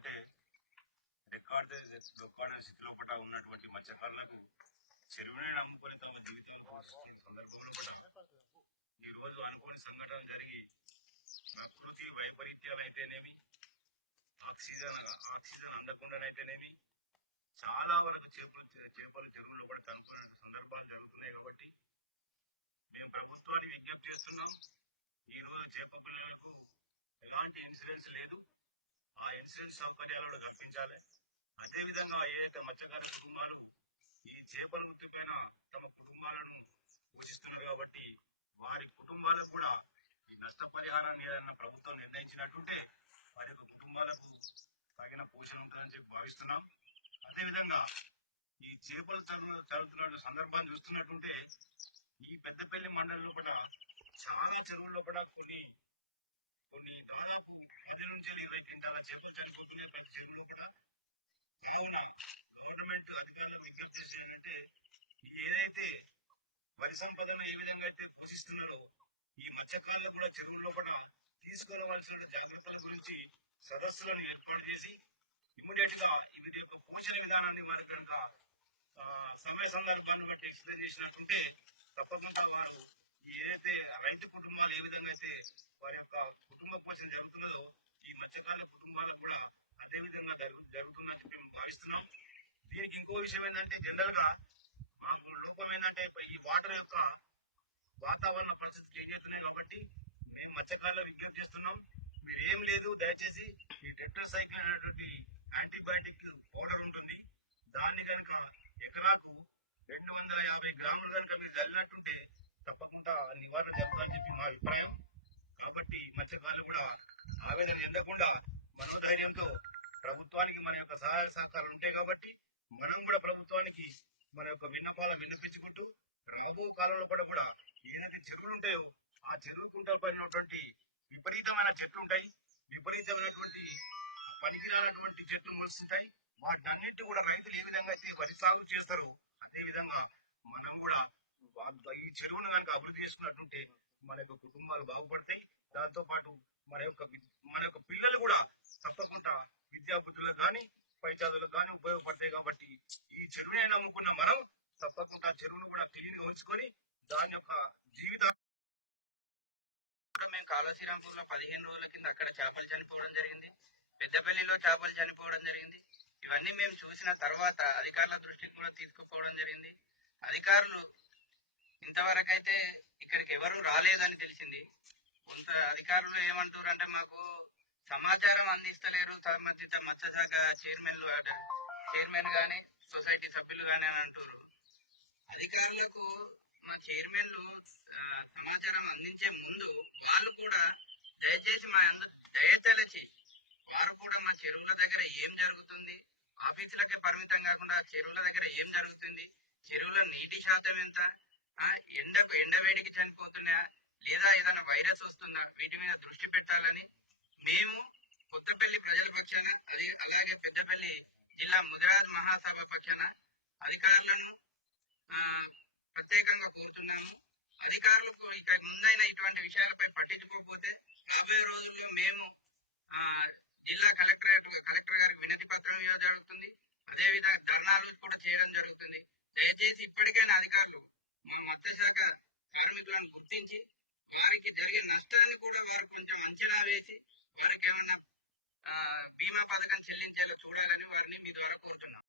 అంటే రెక్కాడితే దొక్కాడిన స్థితిలో పట ఉన్నటువంటి మత్స్యకారులకు చెరువునే నమ్ముకొని తమ జీవితాన్ని కోసం సందర్భంలో కూడా ఈ రోజు అనుకోని సంఘటన జరిగి ప్రకృతి వైపరీత్యాలు అయితేనేమి ఆక్సిజన్ ఆక్సిజన్ అందకుండానైతేనేమి చాలా వరకు చేపలు చేపలు చెరువుల్లో కూడా కనుక్కునే సందర్భాలు జరుగుతున్నాయి కాబట్టి మేము ప్రభుత్వానికి విజ్ఞప్తి చేస్తున్నాం. ఈ రోజు చేప పిల్లలకు ఎలాంటి ఇన్సూరెన్స్ లేదు. ఇన్సూరెన్స్ సౌకర్యాలను కూడా కల్పించాలి. అదే విధంగా ఏదైతే మత్స్యకార కుటుంబాలు ఈ చేపల వృత్తి పైన తమ కుటుంబాలను పోషిస్తున్నారు కాబట్టి వారి కుటుంబాలకు కూడా ఈ నష్టపరిహారాన్ని ఏదైనా ప్రభుత్వం నిర్ణయించినట్టుంటే వారి యొక్క కుటుంబాలకు తగిన పోషణ ఉంటుందని చెప్పి భావిస్తున్నాం. అదేవిధంగా ఈ చేపలు చదువుతున్న సందర్భాన్ని చూస్తున్నట్టుంటే ఈ పెద్దపల్లి మండలం లోపల చాలా చెరువుల లోపల కొన్ని కొన్ని దాదాపు పది నుంచి ఇరవై క్వింటాల చేపలు చనిపోతున్నాయి ప్రతి చెరువులో కూడా. కావున గవర్నమెంట్ అధికారులకు విజ్ఞప్తి చేయాలంటే ఏదైతే వరి సంపదను ఏ విధంగా అయితే పోషిస్తున్నారో ఈ మత్స్యకారులు కూడా చెరువుల్లో కూడా తీసుకోవలసిన జాగ్రత్తల గురించి సదస్సులను ఏర్పాటు చేసి ఇమ్మీడియట్గా వీటి యొక్క పోషణ విధానాన్ని వారు కనుక సమయ సందర్భాన్ని బట్టి ఎక్స్ప్లెయిన్ చేసినట్టుంటే తప్పకుండా వారు ఏదైతే రైతు కుటుంబాలు ఏ విధంగా అయితే వారి యొక్క కుటుంబ పోషణ జరుగుతున్నదో ఈ మత్స్యకారుల కుటుంబాలకు కూడా అదే విధంగా జరుగు జరుగుతుందని చెప్పి మేము భావిస్తున్నాం. దీనికి ఇంకో విషయం ఏంటంటే జనరల్గా మాకు లోపం ఏంటంటే ఈ వాటర్ యొక్క వాతావరణ పరిస్థితి చేంజ్ అవుతున్నాయి కాబట్టి మేము మత్స్యకారులు విజ్ఞప్తి చేస్తున్నాం. మీరు ఏం లేదు దయచేసి ఈ టెట్రోసైక్లిన్ అనేటువంటి యాంటీబయాటిక్ పౌడర్ ఉంటుంది. దాన్ని కనుక ఎకరాకు రెండు వందల యాభై గ్రాములు కనుక మీరు చల్లినట్టుంటే తప్పకుండా నివారణ జరుగుతుందని చెప్పి మా అభిప్రాయం. కాబట్టి మత్స్యకారులు కూడా ఆవేదన చెందకుండా మనోధైర్యంతో ప్రభుత్వానికి మన యొక్క సహాయ సహకారాలు ఉంటాయి కాబట్టి మనం కూడా ప్రభుత్వానికి మన యొక్క విన్నపాలను విన్నపించుకుంటూ రాబో కాలంలో కూడా కూడా ఏదైతే చెరువులు ఉంటాయో ఆ చెరువు కుంటల విపరీతమైన చెట్లు ఉంటాయి. విపరీతమైనటువంటి పనికిరానటువంటి చెట్లు మొలుస్తుంటాయి. వాటన్నిటి కూడా రైతులు ఏ విధంగా అయితే వరి సాగు చేస్తారో అదే విధంగా మనం కూడా ఈ చెరువును కనుక అభివృద్ధి చేసుకున్నట్టుంటే మన యొక్క కుటుంబాలు బాగుపడతాయి. దాంతో పాటు మన యొక్క మన యొక్క పిల్లలు కూడా తప్పకుండా విద్యాబుద్ధులకు కానీ పై చదువులకు కానీ ఉపయోగపడతాయి కాబట్టి ఈ చెరువునే నమ్ముకున్న మనం తప్పకుండా చెరువును కూడా క్లీన్గా ఉంచుకొని దాని యొక్క జీవిత మేము కాళశ్రీరాంపూర్లో పదిహేను రోజుల కింద అక్కడ చేపలు చనిపోవడం జరిగింది. పెద్దపల్లిలో చేపలు చనిపోవడం జరిగింది. ఇవన్నీ మేము చూసిన తర్వాత అధికారుల దృష్టికి కూడా తీసుకుపోవడం జరిగింది. అధికారులు ఇంతవరకు అయితే ఇక్కడికి ఎవరు రాలేదని తెలిసింది. కొంత అధికారులు ఏమంటారు అంటే మాకు సమాచారం అందిస్తలేరు. సంబంధిత మత్స్యశాఖ చైర్మన్లు చైర్మన్ గాని సొసైటీ సభ్యులు గాని అని అంటారు అధికారులకు మా చైర్మన్లు సమాచారం అందించే ముందు వాళ్ళు కూడా దయచేసి మా అంద దయతలచి వారు కూడా మా చెరువుల దగ్గర ఏం జరుగుతుంది? ఆఫీసులకే పరిమితం కాకుండా చెరువుల దగ్గర ఏం జరుగుతుంది? చెరువుల నీటి శాతం ఎంత? ఆ, ఎండకు ఎండవేడికి చనిపోతున్నాయా లేదా ఏదైనా వైరస్ వస్తుందా వీటి మీద దృష్టి పెట్టాలని మేము కొత్తపల్లి ప్రజల పక్షాన అది అలాగే పెద్దపల్లి జిల్లా ముదిరాజ్ మహాసభ పక్షాన అధికారులను ప్రత్యేకంగా కోరుతున్నాము. అధికారులకు ఇక ముందైన ఇటువంటి విషయాలపై పట్టించుకోకపోతే రాబోయే రోజుల్లో మేము ఆ, జిల్లా కలెక్టరేట్ కలెక్టర్ గారికి వినతి పత్రం ఇవ్వడం జరుగుతుంది. అదే విధంగా ధర్నాలు కూడా చేయడం జరుగుతుంది. దయచేసి ఇప్పటికైనా అధికారులు మా మత్స్యశాఖ కార్మికులను గుర్తించి వారికి జరిగే నష్టాన్ని కూడా వారు కొంచెం అంచనా వేసి వారికి ఏమన్నా బీమా పథకం చెల్లించేలా చూడాలని వారిని మీ ద్వారా కోరుతున్నాం.